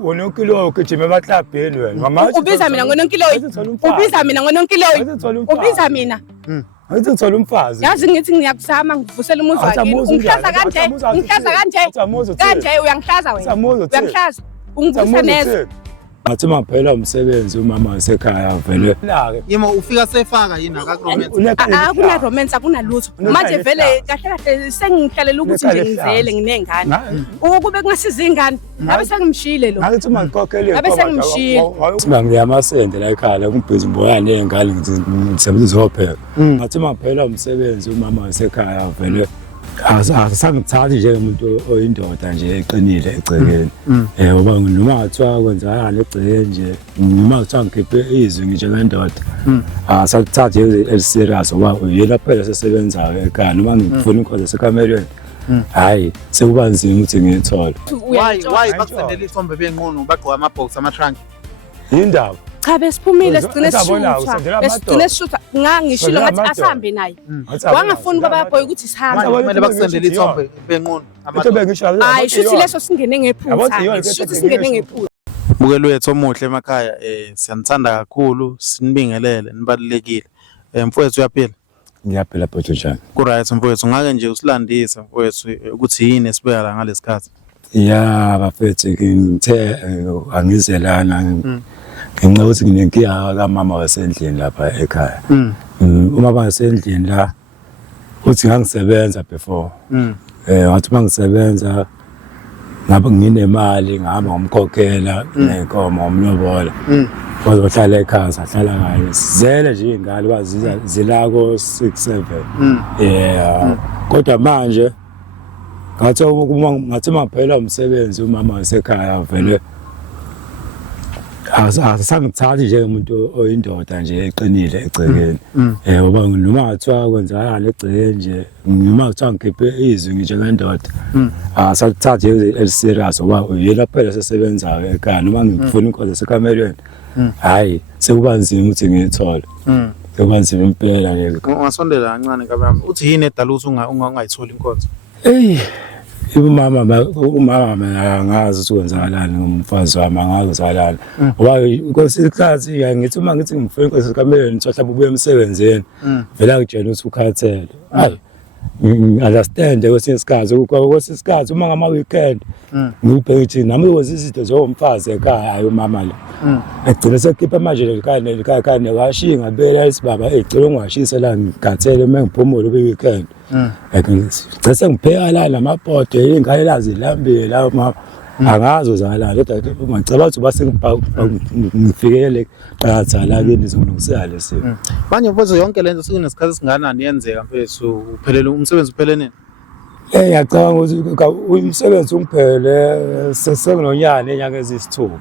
ngononkilo ugijima emaklabheni wena. Ubiza mina ngononkilo. Ubiza mina ngononkilo. Ubiza mina. Ayithi ngithola umfazi. Yazi ngithi ngiyakuzama ngivusela umuzi wakhe. Ungihlaza kanje. Ungihlaza kanje. Kanje uyangihlaza wena. Uyangihlaza. Ungivusa neze. Ngathi maphela umsebenzi umama wasekhaya vele. Yimo ufika sefaka yini akakuromance? Akuna romance akunalutho. Manje vele kahle kahle sengihlalela ukuthi nje ngizele nginengane. Ukube kungasiza ingane, ngabe sengimshile lo. Ngathi mangikhokhele. Ngabe sengimshile. Sima ngiyamasende la ekhaya kumbhizi mboya nengane ngisebenza izopheka. Ngathi maphela umsebenzi umama wasekhaya vele. Asangithathi njengomuntu oyindoda nje eqinile egcekeni ngoba noma ngathiwa kwenzakala egcekeni nje noma ngathiwa ngikhiphe izwi njengendoda asakuthathi eliserious ngoba uyena phela sesebenzayo ekhaya noma ngifuna ikhoze sekamelweni hayi sekuba nzima ukuthi ngiyithole. Why bakusendela ithombe benqunu bagqoka amabhox amatrunk yindaba cha besiphumile sigcine sishutha ngangishilo ngathi asambe naye wangafuni baba boy ukuthi sihambe kumele bakusendela ithombe benqunu hayi shuthi leso singene ngephutha shuthi singene ngephutha. Bukelo wethu omuhle emakhaya siyanithanda kakhulu sinibingelele nibalekile mfowethu uyaphila. Ngiyaphila bhuti njani ku right mfowethu ngake nje usilandisa mfowethu ukuthi yini esibeka la ngalesikhathi. Ya bafethu ngithe angizelana ngenxa ukuthi nginenkinga kamama wasendlini lapha ekhaya. Uma basendlini la uthi ngangisebenza before wathi mangisebenza ngabe nginemali ngihamba ngomkhokhela nenkomo ngomlobola kodwa uhlala ekhaya sahlala kahle sizele nje ingane baziza zilako 6-7 kodwa manje ngathi maphela umsebenzi umama wasekhaya vele asangithathi njengomuntu oyindoda nje eqinile egcekeni ngoba noma ngathiwa kwenzakala egcekeni nje noma ngathiwa ngikhiphe izwi njengendoda asakuthathi eliserious ngoba uyena phela sesebenzayo ekhaya noma ngifuna ikhoze sekamelweni hayi sekuba nzima ukuthi ngiyithole. Sekuba nzima impela nje. Ungasondela kancane kabami uthi yini edala ukuthi ungayitholi inkonzo? Umama angazi ukuthi kwenzakalani ngomfazi wami angazi kwenzakalani ngoba kwesikhathi ngithi uma ngithi ngifuna inkosi sekamelweni mhlawumbe ubuye emsebenzini vele akutshela ukuthi ukhathele hayi understand kwesinye isikhathi uma ngama weekend ngibheke ukuthi nami wenza izinto zomfazi ekhaya hayi umama la egcina sekhipha manje ekhaya nekashiya ngabela isibaba egcina ungashisa la ngigathele uma ngiphumule kwi weekend ngicese ngipheka la namabhodo ingane lazilambile la mama angazi uzakalani kodwa ngicela ukuthi base ngifikele qatha la kini ngizolungisela lesimo. Manje mfowethu yonke lento sekunesikhathi singanani yenzeka mfowethu uphelele umsebenzi uphele nini? Ngiyacabanga ukuthi umsebenzi ungiphele sesenginonyana enyanga ezisithupha.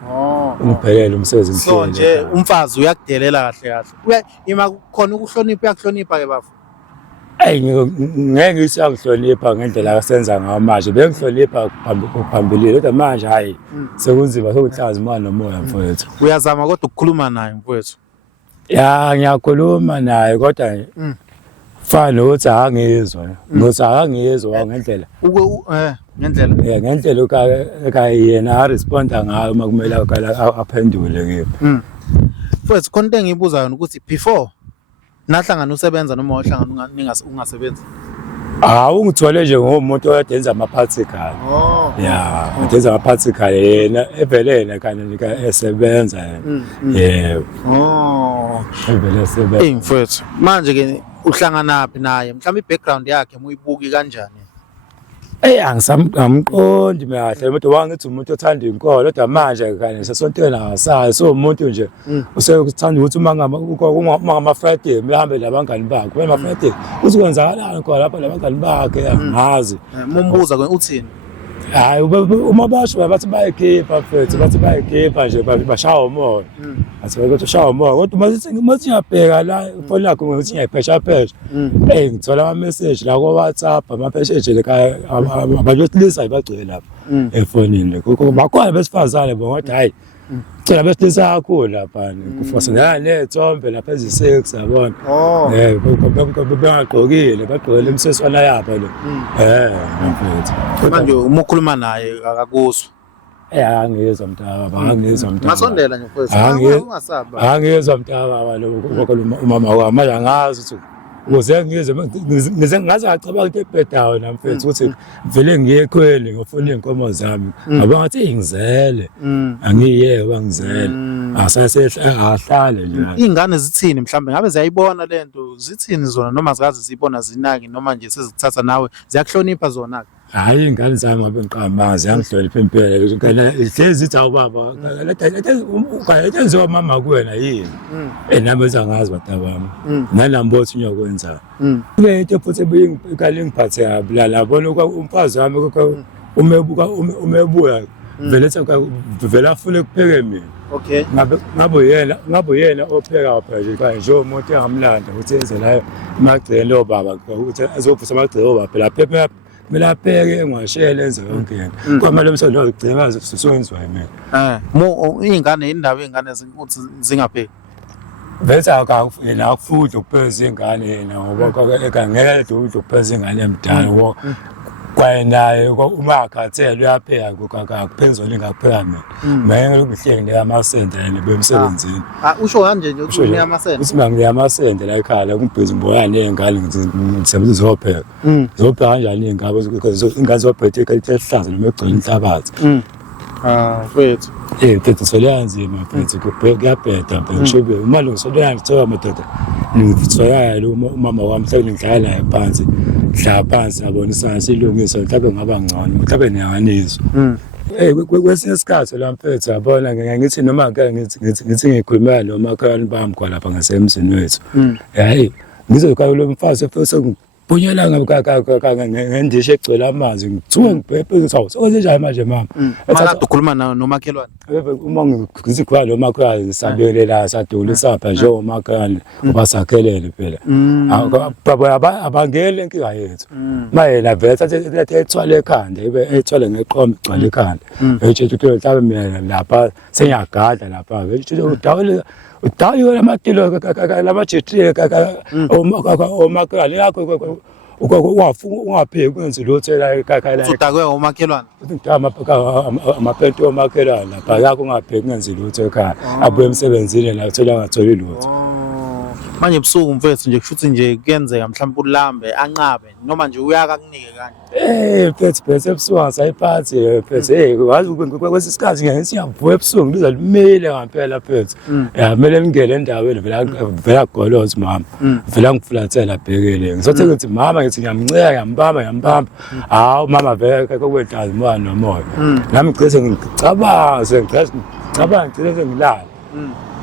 Ungiphelele umsebenzi ngiphelele. So nje umfazi uyakudelela kahle kahle. Ima khona ukuhlonipha uyakuhlonipha ke bafu. Ngeke ngisakuhlonipha ngendlela asenza ngayo manje bengihlonipha phambili kodwa manje hayi sekunzima sokuhlaza imali nomoya mfowethu. Uyazama kodwa ukukhuluma naye mfowethu? Ya ngiyakhuluma naye kodwa fana ukuthi angizwa ngoba angizwa ngendlela ngendlela ngendlela yena responda ngayo makumele aphendule kimi. Mfowethu konke engibuza yona ukuthi before nahlangana usebenza noma wahlangana ungasebenzi? Ungithole nje ngomuntu oyenza ama-practical. Ya, uyenza ama-practical yena evelele kanti esebenza yebo. Evele esebenza. Mfowethu manje ke uhlangana naphi naye mhlawumbe i-background yakhe muyibuki kanjani? Angisamqondi kahle umuntu wangithi umuntu othanda inkolo kodwa manje kanye sesontela ngasayo so umuntu nje usekuthanda ukuthi uma ngama Friday mhlambe labangani bakhe wena ama Friday uthi kwenzakalani khona lapha labangani bakhe angazi umbuza uthini hayi uma basho bathi bayikhipha mfethu bathi bayikhipha nje bashaya umoya athi ukuthi ushaya umoya kodwa masithi ngiyabheka la phone yakho ngokuthi ngiyayiphesha phesha ngithola ama message la ku WhatsApp ama message lekhaya abayosilisa ibagcwele lapha efonini bakhona besifazane bonke hayi Cela besilisa kakhulu lapha kufosinana nethombe lapha ezi6 yabona bengagqokile bagqokele imseswana yapha lo mfethu manje uma ukhuluma naye akakuzwa angiyezwa mntaka angiyezwa mntaka Masondela nje mfowethu ungasaba angiyezwa mntaka lokho umama wami manje angazi ukuthi ukuze ngize ngaze ngacabanga into ebhedayo namfethu ukuthi vele ngiye ekhweli ngofuna inkomo zami ngoba ngathi ngizele angiyeke ngizele ahlale nje ingane zithini mhlambe ngabe ziyayibona lento zithini zona noma zikazi zibona zinaki noma nje sezikuthatha nawe ziyakuhlonipha zona hayi ingane zami ngabe ngiqamazi yangihlonipha impela ngane ihlezi ithi awubaba ukayenziwa mama kuwena yini nami ezangazi batabami nanambothi unyokwenza le into futhi ebikale ngiphathe kabi la labona umfazi wami umebuya vele vele afune kupheke mina okay ngabe yena opheka phela nje umuntu engamlanda ukuthi enze la emagcele obaba ukuthi azovusa amagcele obaba phela phepha mina pheke ngwashela enze yonke into kwamanje umsebenzi ogcina sisonzwa mina ingane indaba ingane ukuthi zingapheki bese yena akufuthi ukupheza ingane yena ngoba ekangeke ukupheza ingane emdala kwayenaye uma akhathele uyapheka kuphenzweni ngapheka mina ngihlenge amasende yena bemsebenzini usho kanje nje uthi unika amasende uthi mangiya amasende la ekhaya kumbhizi mboya nezingane ngisebenza zopheka zopheka kanjani ingane ingane zophethe ehlaza noma egcina inhlabathi mfethu mfethu solanzima mfethu kuyabheda ngishobe uma lungisolela ngithola madoda ngithola umama wami mhlawumbe ngidlala naye phansi mhla phansi abonisa silungiso mhlawumbe ngaba ngcono mhlawumbe niyanganizwa kwesinye isikhathi la mfethu yabona ngithi noma ngithi ngikhuluma noma khani bami kwalapha ngasemzini wethu hayi ngizokhala lo mfazi futhi Punyala ngendishe egcwele amanzi ngithuka ngibhebhe ngithi awu sokenzenjani manje mama manje ukhuluma nomakhelwane uma ngizikhuluma nomakhelwane sabelela sadulisa pha nje umakhelwane ubasakhelele phela abangele inkinga yethu mayena vele thathe ethwala ekhanda ibe ethwala ngeqomo igcwala ekhanda etshe ukuthi mhlawumbe mina lapha senyagada lapha etshe udawule udayo lamatilo lamajetri omakhelwane yakho ungapheki kwenze lutho la ekhaya la udakwe umakhelwane amapento omakhelwane lapha yakho ungapheki kwenze lutho ekhaya abuye emsebenzini la uthola ngatholi lutho manje ebusuku mfethu nje kushuthi nje kuyenzeka mhlawumbe ulambe anqabe noma nje uyaka kunike kanje mfethu ebusuku asayiphathi mfethu wazi kwesisikhathi ngithi siyavuka ebusuku liza limile ngampela mfethu kumele ngingene endaweni vela golozi mama vela ngifulathela bhekele ngizothi ngithi mama ngithi ngiyamnceka ngiyambamba hawu mama vele kokwendazi moya nomoya nami ngicela ngicabanga ngicela ngilala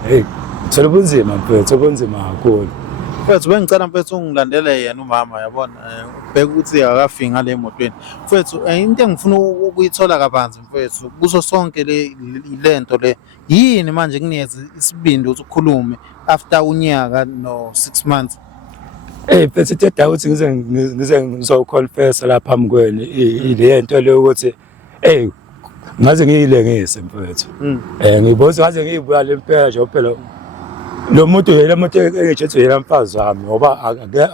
hey Thole bunzima mfethu bunzima kakhulu mfethu bengicela mfethu ungilandele yena umama yabona ubheka ukuthi akafiki ngale emotweni mfethu into engifuna ukuyithola kabanzi mfethu kuso sonke lento le yini manje kunikeza isibindi ukuthi ukhulume after unyaka no 6 months mfethu itheda ukuthi ngize ngizoconfess lapha phambi kweni ile nto le ukuthi ngaze ngiyilengise mfethu ngiboza ngaze ngiyibuya lempela nje phela lo muntu yena umuntu engijethi yena mfazi wami ngoba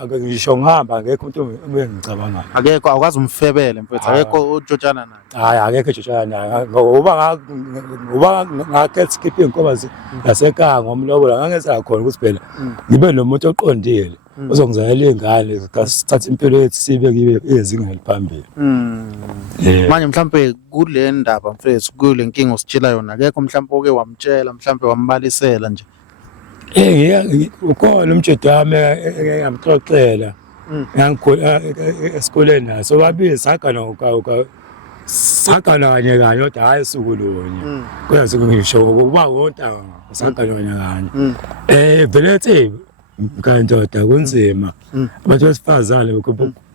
akngisho ngihamba akekho umuntu engicabanga akekho akwazi umfebele mfethu akekho ujotshana naye hayi akekho ujotshana naye ngoba ngakhetha skiping inkoba yasekhaya ngomlobola ngangenza khona ukuthi phela ngibe nomuntu oqondile uzongizayela ingane ngasithatha impilo yethu sibe kibe ezingeni phambili manje mhlambe kule ndaba mfethu kule nkinga ositshela yona akekho mhlambe oke wamtshela mhlambe wambalisela nje ukhona umjedo wami engamxoxela ngikhona esikoleni naso babiza sakana kanye kodwa hayi sukulunye kodwa sekungisho ukuba wonke sakana kanye vele ethi kandoda kunzima abantu besifazane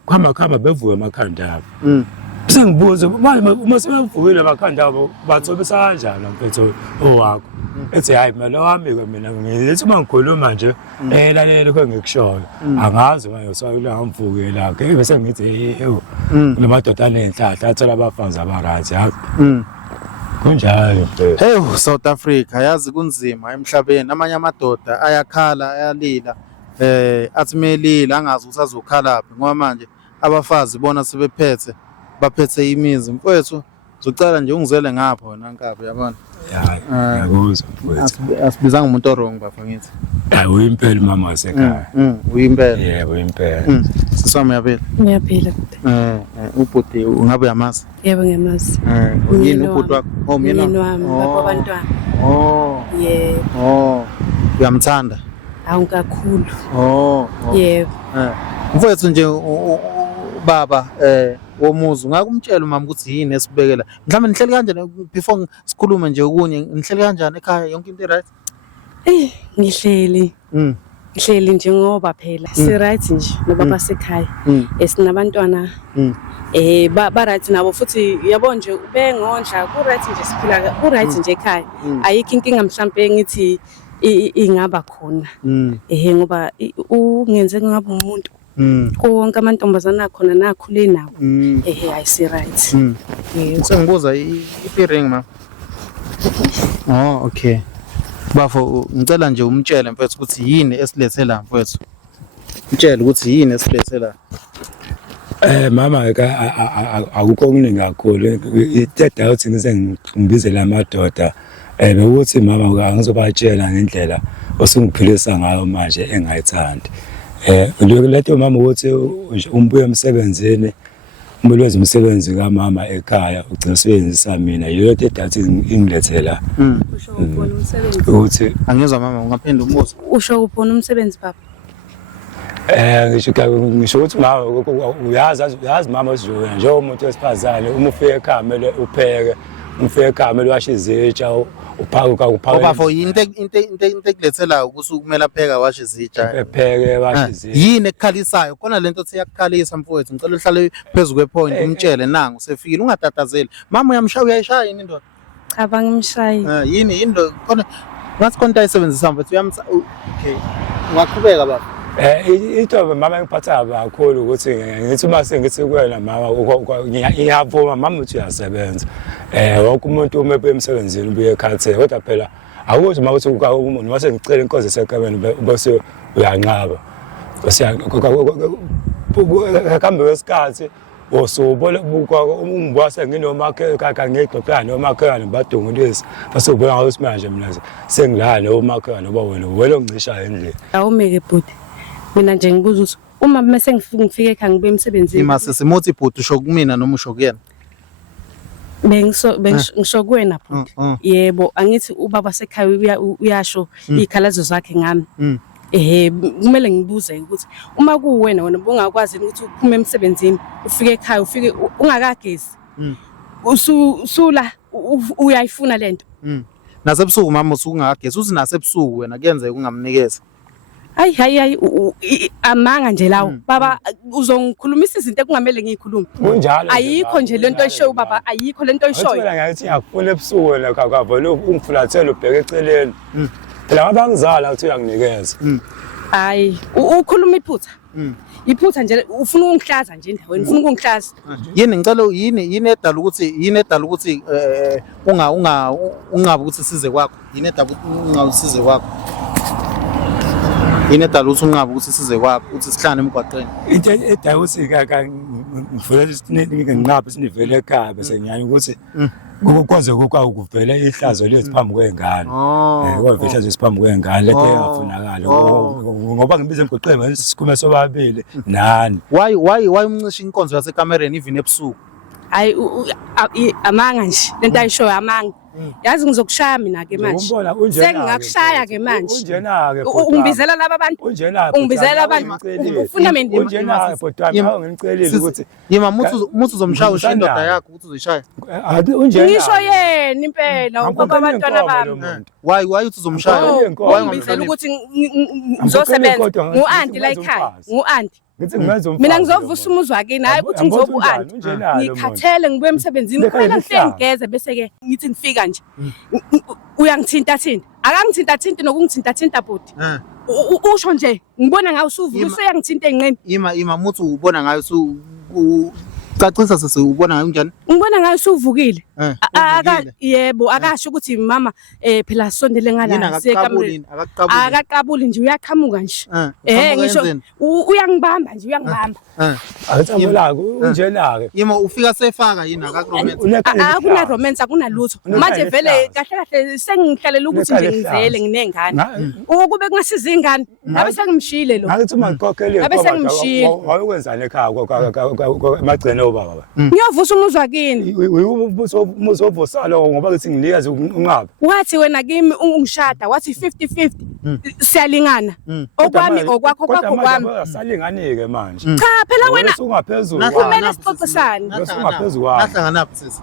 khamba bevuke emakhanda abo sengibuza uma sebevukile emakhanda abo bathobisa kanjani mfethu owakho ethi hayi mina wami mina ngithi uma ngikhuluma nje lalela kho ngikushoyo angazi manje usayila ngivuke la ke bese ngithi namadoda anenhlahla athola abafazi abarathi kunjalo mfethu South Africa yazi kunzima emhlabeni amanye amadoda ayakhala ayalila athi melila angazi usazokhala phi ngoba manje abafazi bona sebephethe baphethe imizi mfethu Uzocela nje ungizele ngapho nankabi yabona. Ngiyakuzwa mfowethu. Asibizanga umuntu wrong bafo ngithi. Hayi uyimpela umama wasekhaya. Uyimpela. Yebo uyimpela. Siswami yaphela. Ngiyaphila. Ubhuti ungabe uyamazi? Yebo ngiyamazi. Yini ubhuti wakho? Umyeni wami baba abantwana. Yebo. Uyamthanda? Hawu kakhulu. Yebo. Mfowethu nje baba womuzi ungakumtshela umama ukuthi yini esibekela. Mhlawumbe nihleli kanjani before sikhulume nje ukunye nihleli kanjani ekhaya yonke into right? Ngihleli. Ngihleli njengoba phela si right nje nobaba sekhaya. Esinabantwana. Ba right nabo futhi yabo nje ubengondla ku right nje siphila ku right nje ekhaya. Ayikho inkinga mhlambe ngithi ingaba khona. Ngoba ungenze ngaba umuntu konke amantombazana akhona nakhule nawo ayisi right. Sengibuza i-ring ma. Okay. Bafo ngicela nje umtshele mfethu ukuthi yini esilethe la mfethu. Mtshele ukuthi yini esilethe la. Mama akukho okuningi kakhulu. Ithetha uthi ngizengibizela amadoda. Bekuthi mama angizobatshela ngendlela osungiphilisa ngayo manje engayithandi. Leto mama ukuthi umbuye emsebenzini umlwenza umsebenzi kamama ekhaya ugcina usebenzisa mina yiyo edathi ingilethela Usho ubona umsebenzi ukuthi angizwa mama ungaphinde umubuze usho ubona umsebenzi baba ngisho ukuthi mama uyazi mama usizoya nje umuntu wesifazane uma ufika ekhaya kumele upheke umfike ekhaya kumele washe izitsha uphaka bafo into ekulethela ukuthi kumele apheka washe izitsha epheke washe izitsha yini ekukhalisayo khona lento ethi yakukhalisa mfowethu ngicela uhlale phezulu kwepoint umtshele nangu sefikile ungatatazeli mama uyamshaya uyayishaya yini indoda cha bangimshayi yini into khona ngathi konke ayisebenzisa mfowethu okay ungaqhubeka baba into mama ngiphatha kakhulu ukuthi ngithi uma sengithi kuwena mama ngiyavuma mama uthi uyasebenza wonke umuntu uma emsebenzini ubuye ekhathe kodwa phela awuthi mawuthi umuntu mase ngicela inkonzo esekabeni bese uyanqaba kambe wesikhathi osubona bukwako ungibwase nginomakhe kaka ngexoxa nomakhe nobadungulisi base ubona ukuthi manje mina sengilana nomakhe noba wena ongicisha endlini awumeke bhuti mina nje ngibuza ukuthi uma bese ngifike ekhaya ngibe emsebenzini imase simuthi bhuti usho kumina noma usho kuyena bengisho kuwena bhuti yebo angithi ubaba sekhaya uyasho izikhalazo zakhe ngami kumele ngibuze ukuthi uma kuwena wena bungakwazi ukuthi uphume emsebenzini ufike ekhaya ufike ungakagezi usula uyayifuna lento nasebusuku mama usungakagezi uthi nasebusuku wena kuyenzeka ungamnikeza hayi amanga nje lawo baba uzongikhulumisa izinto ekungamele ngiyikhulume kunjalo ayikho nje lento oyishoyo baba ayikho lento oyishoyo wena ngathi ngiyakufuna ebusuku wena kakavele ungifulathela ubheke eceleni phela ngabangizala uthi uyanginikeza hayi ukhuluma iphutha nje ufuna ungihlaza nje endaweni ufuna ukungihlaza yini ngicela yini edala ukuthi ungabe ukuthi size kwakho yini edala ukuthi ungawusize kwakho yini edala ukuthi ungabe ukuthi size kwakho ukuthi sihlane emgwaqeni into edala ukuthi ngifuna nginqaphe sinivele ekhaya bese ngiyanya ukuthi ukwaze ukuvela ihlazo lethu phambi kwengane kwavela ihlazo phambi kwengane lethe engafunakala ngoba ngibize emgoqweni sikhulume sobabili nani why umncisha inkonzo yasekamereni even ebusuku hayi amanga nje lento ayishoyo amanga yazi ngizokushaya mina ke manje sengingakushaya ke manje ungibizela laba abantu ungibizela abantu ufuna mina unjena bhodwami ngimcelile ukuthi yima muthi uzomshaya usho indoda yakho ukuthi uzoyishaya unjena ngisho yena impela ubaba abantwana bami why uthi uzomshaya ungibizela ukuthi ngizosebenza ngu-anti la ekhaya ngu-anti mina ngizovusa umuzi wakini hayi ukuthi ngizoba u-anti ngikhathele ngibuye emsebenzini kuphela ngihle ngigeze bese-ke ngithi ngifika nje uyangithinta-thinta akangithinta-thinti nokungithinta-thinta bhuti usho nje ngibona ngayo usuvula usuyangithinta ey'nqeni ima muthi ubona ngayo Cacisa sisi ubona kanjani? Ngibona ngayo usuvukile. Uvukile. Yebo akasho ukuthi mama phela sondele ngala sekameleni. Akaqabuli nje uyaqhamuka nje. Ngisho uyangibamba nje uyangibamba. Akuthamela unjena ke. Yima ufika sefaka yini akakuromance? Akuna romance akunalutho. Manje vele kahle kahle sengihlalela ukuthi nje ngizele nginengane. Ukube kungasiza ingane ngabe sengimshile lo. Ngathi uma ngikhokhele wayokwenzana ekhaya emagcene obaba. Ngiyovusa umuzwa kini. Uzovusala ngoba ngithi nginikeze unqaba. Wathi wena kimi ungishada wathi 50-50 siyalingana. Okwami okwakho kwakho kwami. Asalingani ke manje. Cha phela wena ungaphezulu. kumele sixoxisane. Ungaphezulu kwami. Nahlanganaphi sisi?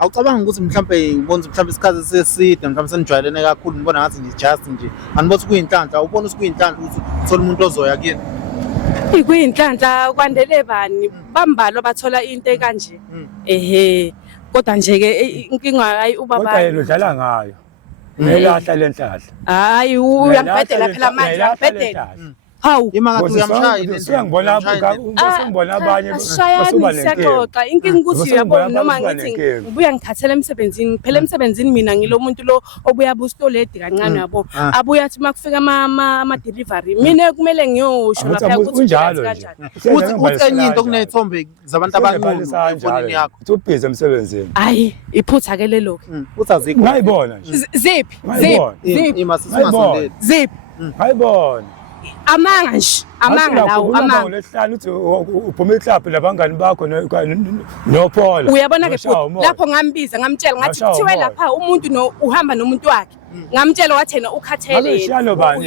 Awucabanga ukuthi mhlambe ngibona mhlambe isikhathi seside mhlambe senijwayelene kakhulu ngibona ngathi just nje anibona kuyinhlanhla ubona kuyinhlanhla ukuthi uthola umuntu ozoya kuyena Kuyinhlanhla kwandele bani bambalwa bathola into ekanje kodwa nje ke inkinga hayi ubaba kodwa yena udlala ngayo elahla lenhlahla hayi uyangibhedela phela manje uyangibhedela hawu imakathi uyamshaya sengibona abanye basuba nenkinga inkinga ukuthi uyabona noma ngithi ubuya ngikhathela emsebenzini phela emsebenzini mina ngilo muntu lo obuya bustoledi kancane yabo abuya athi makufika ama delivery mina kumele ngiyosho lapha ukuthi unjalo uthi enye into kunezithombe zabantu abanqunu efonini yakho uthi ubhizi emsebenzini hayi iphutha ke lelo uthi azikho ngayibona nje ziphi imasingasondeli ziphi ngayibona amanga nje amanga lawo amanga lehlala uthi uphuma eklaphi labangani bakho noPaul uyabona ke lapho ngambiza ngamtshela ngathi kuthiwe lapha umuntu uhamba nomuntu wakhe ngamtshela wathena ukhathele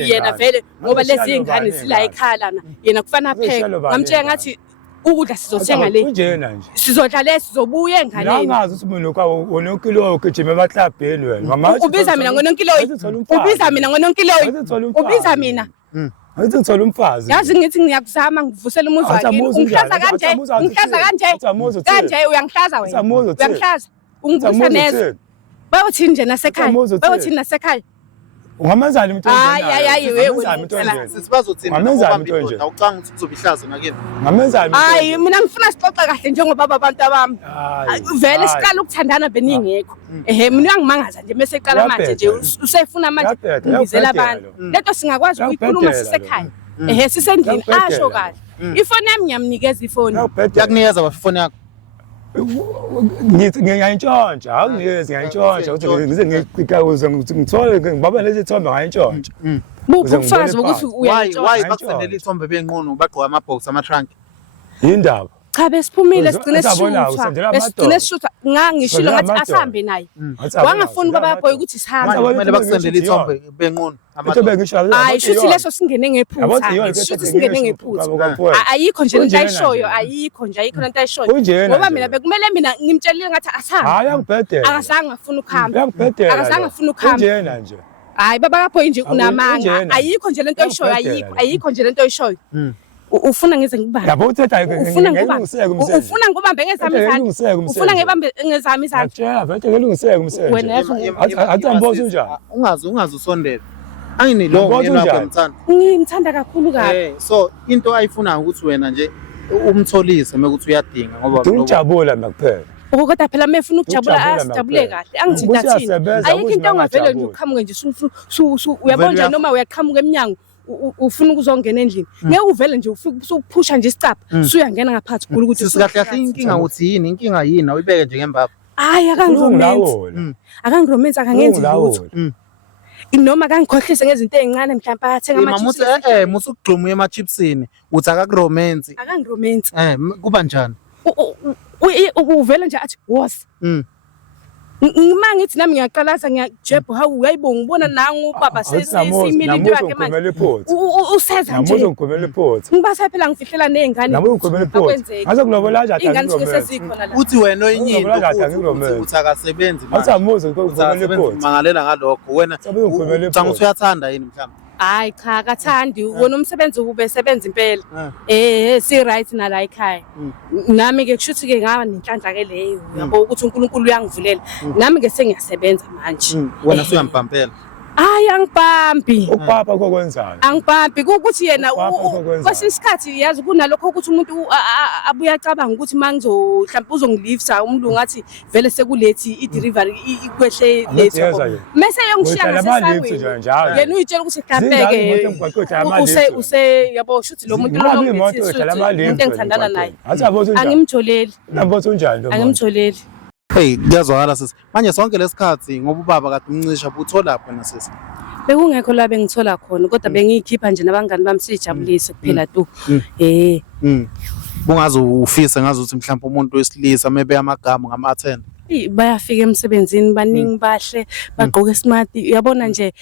yena vele ngoba lezi ingane sila ekhala yena kufana pheke ngamtshela ngathi ukudla sizothenga le kunjena nje sizodla le sizobuya enganeni nangazi ukuthi mina wononkilo ugijima emaklabheni wena ubiza mina ngononkilo ubiza mina ngononkilo ubiza mina Ayithi ngithola umfazi. Yazi ngithi ngiyakuzama ngivusela umuzwa wakini. Ungihlaza kanje uyangihlaza wena. Uyangihlaza. Ungivusa neze. Bayothi nje nasekhaya. Bayothi nasekhaya. Ungamenzani umuntu onjena? Hayi wena. Sisibazothina ngoba indoda awucanga ukuthi uzobihlaza ngakini. Ngamenzani? Hayi mina ngifuna sixoxe kahle njengoba abantu abami. Vele siqala ukuthandana beningekho. Mina uyangimangaza nje mase eqala manje nje usefuna manje ngizela abantu. Leto singakwazi ukuyikhuluma sisekhaya. Sisendlini asho kahle. Ifoni yami ngiyamnikeza ifoni. Yakunikeza ifoni yakho. Ngiyayintshontsha awunikezi ngiyayintshontsha ukuthi ngize ngiqhikaze ngithole ngibaba lezi thombe ngayintshontsha buphi ubufakazi bokuthi uyayintshontsha why bakusendela ithombe benqono bagqoka amabox ama-trunk yindaba cha besiphumile sigcine sishutha ngangishilo ngathi asambe naye wangafuni baba boy ukuthi sihambe kumele bakusendela ithombe benqono hayi shuthi leso singene ngephutha shuthi singene ngephutha ayikho nje lento ayishoyo ayikho nje ayikho lento ayishoyo ngoba mina bekumele mina ngimtshelile ngathi asambe hayi angibhedela akazange afuna ukuhamba akazange afuna ukuhamba njena nje hayi baba kapho nje unamanga ayikho nje lento ayishoyo ayikho nje lento ayishoyo ufuna ngize ngibambe yabo uthetha ufuna ngibambe ngezami izandla ufuna ngibambe ngezami izandla ngiyatshela vele ngelungiseke umsebenzi wena athi amboza unjani ungazi usondela anginilongo yena kwemthanda ngimthanda kakhulu kabi so into ayifuna ukuthi wena nje umtholise mekuthi uyadinga ngoba ungijabula makuphela kodwa phela mefuna ukujabula asijabule kahle angithinta thina ayikho into ongavele nje uqhamuke nje uyabona noma uyaqhamuka eminyango ufuna ukuzongena endlini ngeke uvele nje usuphusha nje isicapha suyangena ngaphathi gula ukuthi sikahle kahle inkinga uthi yini inkinga yini awuyibeke nje ngembaba hayi akangiromenza akangenzi lutho noma akangikhohlise ngezinto ezincane mhlawumbe athenga amachips musu ukugxuma ema-chipsini uthi akakuromenzi akangiromenzi kuba njani uvele nje athi was Ngima ngithi nami ngiyaqalaza ngiyajebha hawu uyayibonga ngibona nangu baba sesimile into yakhe manje useza nje namuzo ngigomela iphotho ngibasa phela ngifihlela nezingane namuzo ngigomela iphotho ngaze kulobola nje ingane suke sezikhona la uthi wena oyinyini uthi akasebenzi manje amuzo ngigomela iphotho mangalela ngalokho wena ucanga ukuthi uyathanda yini mhlawumbe hayi cha akathandi wona umsebenzi ube sebenza impela si right nala ekhaya nami ke kushuthi ke ngaba nenhlanhla ke leyo yabo ukuthi uNkulunkulu uyangivulela nami ke sengiyasebenza manje wena uyampampela Hayi angibambi. Upapa kokwenzani? Angibambi ukuthi yena Ukwenzani? kwesisikhathi yazi kunalokho ukuthi umuntu abuye acabanga ukuthi mhlawumbe uzongilifta umlungu athi vele sekulethi i-delivery ikwehle lethi. Mase yongishiya ngasesangweni. Yena uyitshela ukuthi mhlawumbe use yabo shuthi lo muntu lo umuntu engithandana naye. Angimtholeli. Nambothi unjani lo? Angimtholeli. Hey kuyazwakala sisi manje sonke lesikhathi ngoba ubaba kade umncisha buthola khona sisi Bekungekho la bengithola khona kodwa bengiyikhipha nje nabangani bami sijabulise kuphela tu. Bungaze ufise ngazi ukuthi mhlawumbe umuntu wesilisa maybe amagama ngama-10 bayafika emsebenzini baningi bahle bagqoke smart uyabona nje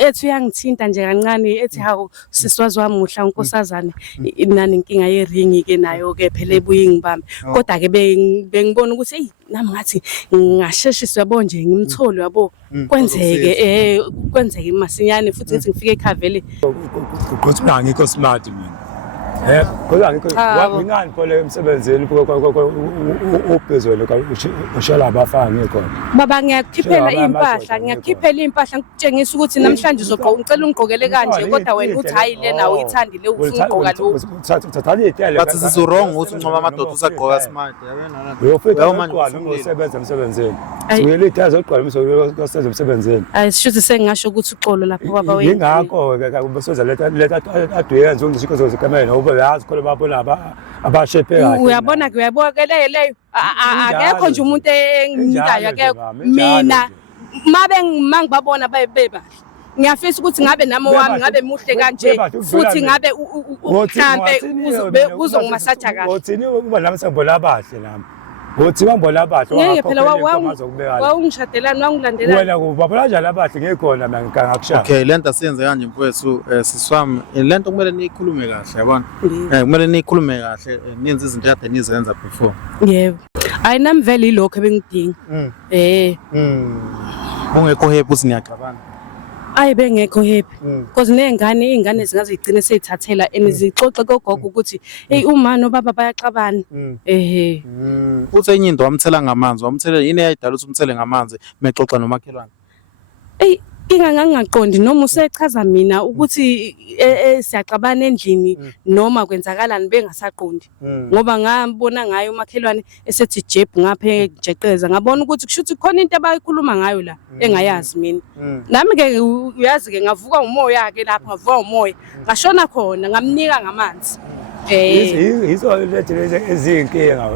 ethi uyangithinta nje kancane ethi hawu siswazi wami muhla unkosazane inani inkinga yeringi ke nayo ke phela ebuye ngibambe kodwa ke bengibona ukuthi hey nami ngathi ngasheshiswa yabo nje ngimthole yabo kwenzeke kwenzeke masinyane futhi ethi ngifike ekhaya vele ukuthi ngikho smart mina kodwa ngingani phole emsebenzini uphezulu ushela abafana ngikhona baba ngiyakukhiphela impahla ngikutshengisa ukuthi namhlanje ngicela ungigqokele kanje kodwa wena uthi hayi lena uyithandile ungigqoka lo thatha itele bathi sisurong ukuthi ncoma amadoda usagqoka smart yabona usebenza emsebenzini uyele ithaza uqala umsebenzi emsebenzini ayishuthi sengasho ukuthi uxolo lapho baba wena ingakho ke kubesoza letha adwenza ngishiko zozikamela ngoba yazi khona babona abashephe kahle uyabona ke leyo akekho nje umuntu enginikayo akekho mina mangibabona bayebahle ngiyafisa ukuthi ngabe nami wami ngabe muhle kanje futhi ngabe mhlambe uzongimasaja kahle uthini ukuba nami sengibona abahle nami uthi bangibona abahle ngeke phela wawungishadelani wangilandelana wena kubabona kanjani abahle ngikhona mina ngikakushaya okay lento siyenze kanje mfowethu siswami lento kumele niyikhulume kahle yabona kumele niyikhulume kahle niyenze izinto kade nizenza before yebo hayi nami vele ilokho ebengidinga ungekho happy uthi niyaqabana ayi bengekho happy because iy'ngane zingazigcine seyithathela enizixoxe kogogo ukuthi hey uma nobaba bayaxabana uthi enye into wamthela ngamanzi wamthela yini eyayidala ukuthi umthele ngamanzi mexoxa nomakhelwane eyi ngingaqondi noma usechaza mina ukuthi siyaxabana endlini noma kwenzakalani bengasaqondi ngoba ngabona ngayo umakhelwane esethi jeb ngapha ejeqeza ngabona ukuthi kushuthi khona into abayikhuluma ngayo la engayazi mina nami ke uyazi ke ngavuka umoya ke lapha ngavuka umoya ngashona khona ngamnika ngamanzi yizo lethe ezinkinga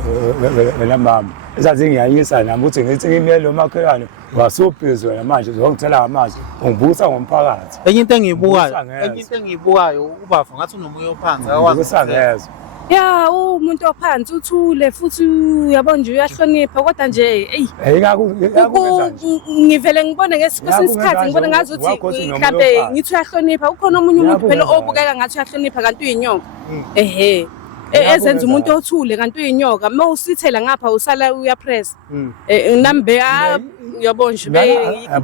wena mama ezazingiyanyisa nami ukuthi ngithi ngimele lo makhelwane wasubhizwe manje uzongithela amanzi ungibusa ngomphakathi enye into engiyibukayo ubafa ngathi unomoya ophansi akwazi ukusangeza ya umuntu ophansi uthule futhi uyabona nje uyahlonipha kodwa nje ngivele ngibone ngesikhathi ngibone ngazi ukuthi mhlambe ngithi uyahlonipha ukhona omunye umuntu phela obukeka ngathi uyahlonipha kanti uyinyoka ezenza umuntu othule kanti uyinyoka mawusithela ngapha usala uyapress nambe uyabona nje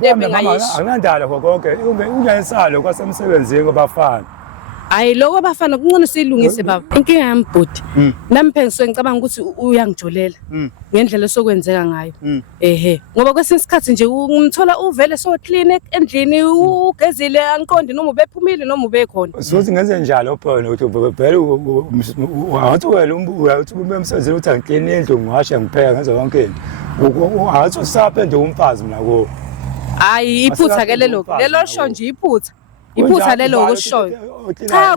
bengayisho akunandala konke ungayisalo kwasemsebenzini kubafana hayi lokho abafana kuncane silungise baba inkinga yami bhuti nami phela ngicabanga ukuthi uyangijolela ngendlela sokwenzeka ngayo ngoba kwesinye isikhathi nje ngimthola uvele so clean endlini ugezile angiqondi noma ubephumile noma ubekhona sothi ngenze njalo phela ukuthi vele ungathi wena uyathi umemsebenzini uthi angiclean indlu ngiwashe ngipheka ngenze yonke into ungathi usaphe nje umfazi mina ko hayi iphutha ke lelo sho nje iphutha lelo okushoyo cha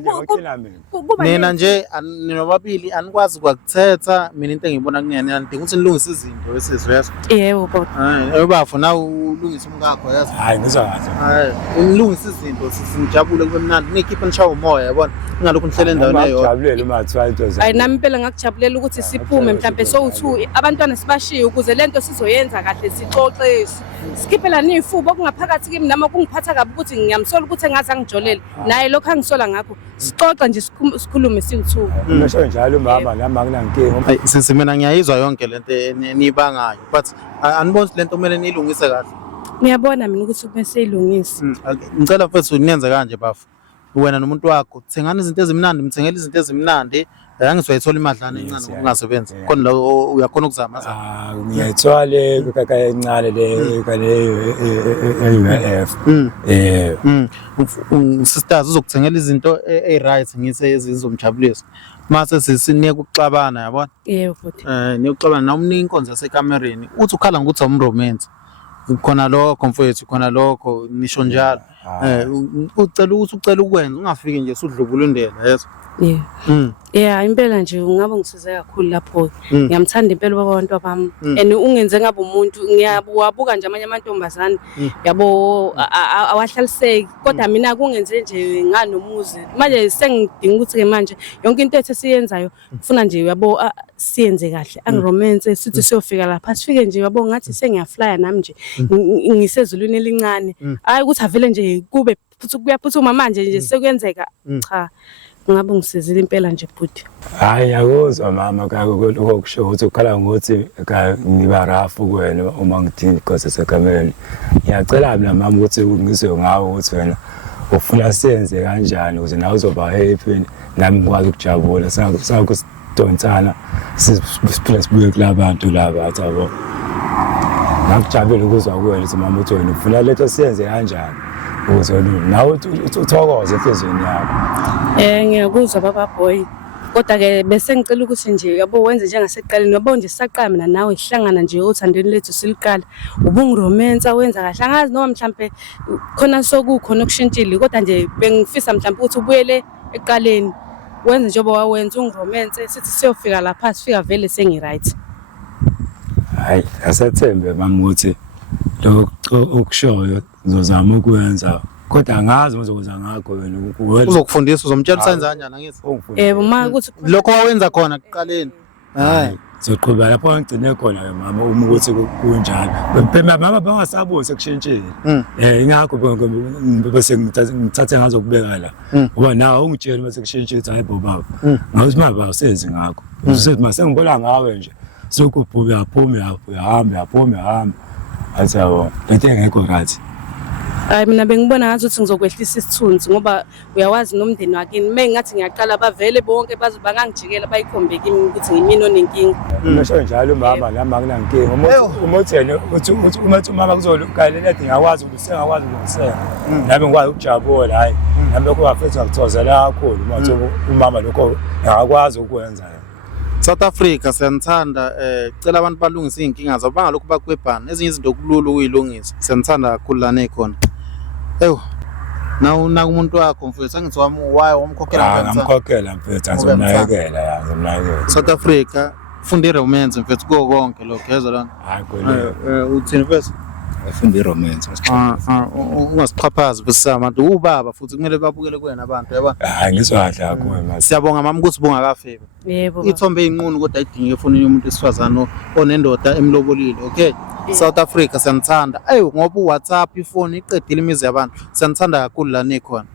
nina nje ninobabili anikwazi kwakuthetha mina into engiyibona kuniyena ngidinga ukuthi nilungise izinto esizwe yazi yebo baba ebafo na ulungisa umkakho yazi hayi ngizwa kahle hayi unilungisa izinto sisijabule kube mnandi nikhiphe nishawe umoya yabona ingalokhu nihlele endaweni eyodwa ngijabulele mathiwa into hayi nami phela ngakujabulela ukuthi siphume mhlambe so2 abantwana sibashiye ukuze lento sizoyenza kahle sixoxe sikhiphela ifuba okungaphakathi kimi nami okungiphatha kabi ukuthi ngiyamsola ukuthi engathi angijolele naye lokho angisola ngakho sixoxa nje sikhulume siwu2 ngisho njalo mama nami akunankinga hayi sisi mina ngiyayizwa yonke lento enibangayo but aniboni lento kumele nilungise kahle ngiyabona mina ukuthi kumele seyilungise ngicela mfethu niyenze kanje bafu wena nomuntu wakho thengani izinto ezimnandi mthengele izinto ezimnandi angizoyithola imadlana encane ungasebenzi khona lo uyakhona ukuzama ngiyayithwale kakancane le UIF sisters uzokuthengela izinto right ngise ezizomjabulisa mase sisinika ukuxabana yabona yebo futhi niyokuxabana na umnika inkonzo yasekamereni uthi ukhala ngokuthi awumromance khona lokho mfowethu khona lokho nisho njalo ucela ukwenza ungafiki nje usudlubula indlela yeso yeah impela nje ungabe ngisize kakhulu lapho ngiyamthanda impela babantu abami and ungenze ngabe umuntu ngiyabuka nje amanye amantombazane yabo awahlaliseki kodwa mina kungenze nje nganomuzi manje sengidinga ukuthi ke manje yonke into ethe siyenzayo ufuna nje yabo siyenze kahle angiromance sithi siyofika lapha sifike nje yabo ngathi sengiyaflya nami nje ngisezulwini elincane hayi ukuthi avele nje kube kuyaphuthuma manje nje sekuyenzeka cha ngabe ngisizile impela nje bhuti hayi yakuzwa mama lokho kusho ukuthi ukhala ngokuthi ngiba rafu kuwena uma ngidinga inkonzo sekamereni ngiyacela mina mama ukuthi ngizwe ngawo ukuthi wena ufuna senze kanjani ukuze nawe uzoba happy nami ngikwazi ukujabula sakusidonsana siphinde sibuye kulabantu laba athi yabo ngakujabula ukuzwa kuwena ukuthi mama uthi wena ufuna letho siyenze kanjani ukuze nawe uthokoze enhlizweni yakho ngiyakuzwa baba boy kodwa ke bese ngicela ukuthi nje yabo wenze njengasekuqaleni yabo nje sisaqala mina nawe sihlangana nje othandweni lethu siliqala ubungiromance wenza kahle angazi noma mhlambe khona sokukhona okushintshile kodwa nje bengifisa mhlambe ukuthi ubuyele eqaleni wenze njengoba wawenza ungiromance sithi siyofika lapha sifika vele sengi-right hayi asathembe mama ukuthi lokho okushoyo ngizozama ukwenza kodwa angazi ngizokwenza ngakho wena uzokufundisa uzomtshela usenza kanjani angithi yebo ma ukuthi lokho wawenza khona kuqaleni hayi zoqhubeka lapho ngigcine khona mama uma ukuthi kunjalo phela mama bangasabuzi ekushintsheni ingakho bese ngithathe ngazo kubeka la ngoba nawe ungitshela bese kushintshisa hayi baba ngathi mama awusenzi ngakho usethi mase ngibona ngawe nje sokuphuma uyahamba athi yabo lento engekho right hayi mina bengibona ngathi ukuthi ngizokwehlisa isithunzi ngoba uyawazi nomndeni wakini mengathi ngiyaqala bavele bonke bangangijikela bayikhombe kimi ukuthi ngimini onenkinga ngisho njalo mama nami akunankinga uma uthene uthi mama kuzolukalela ethi ngiyakwazi ukusengakwazi ukulungisela nami ngikwazi ukujabula hayi nami lokho wafethu ngikuthozela kakhulu uma umama lokho ngakwazi ukwenza South Africa siyanthanda cela abantu balungise inkinga zabo bangalokhu bakwebhana ezinye izinto kulula ukuyilungisa siyanthanda kakhulu lana ekhona na umuntu wakho mfowethu angithi wami wayo wamkhokhela ngamkhokhela mfowethu ngizomnakekela South Africa funda romance mfowethu konke lokho yezwa lana hayi khona uthini mfowethu afunda romance ungasiqhaphazi besabantu ubaba futhi kumele babukele kuwena abantu yabona hayi ngizwa kahle kakhulu manje siyabonga mama ukuthi bungakafika yebo ithombe inqunu kodwa idinge efonini yomuntu esifazana onendoda emlobolile okay South Africa siyanthanda ngoba uWhatsApp ifoni iqedile imizi yabantu siyanthanda kakhulu la nekhona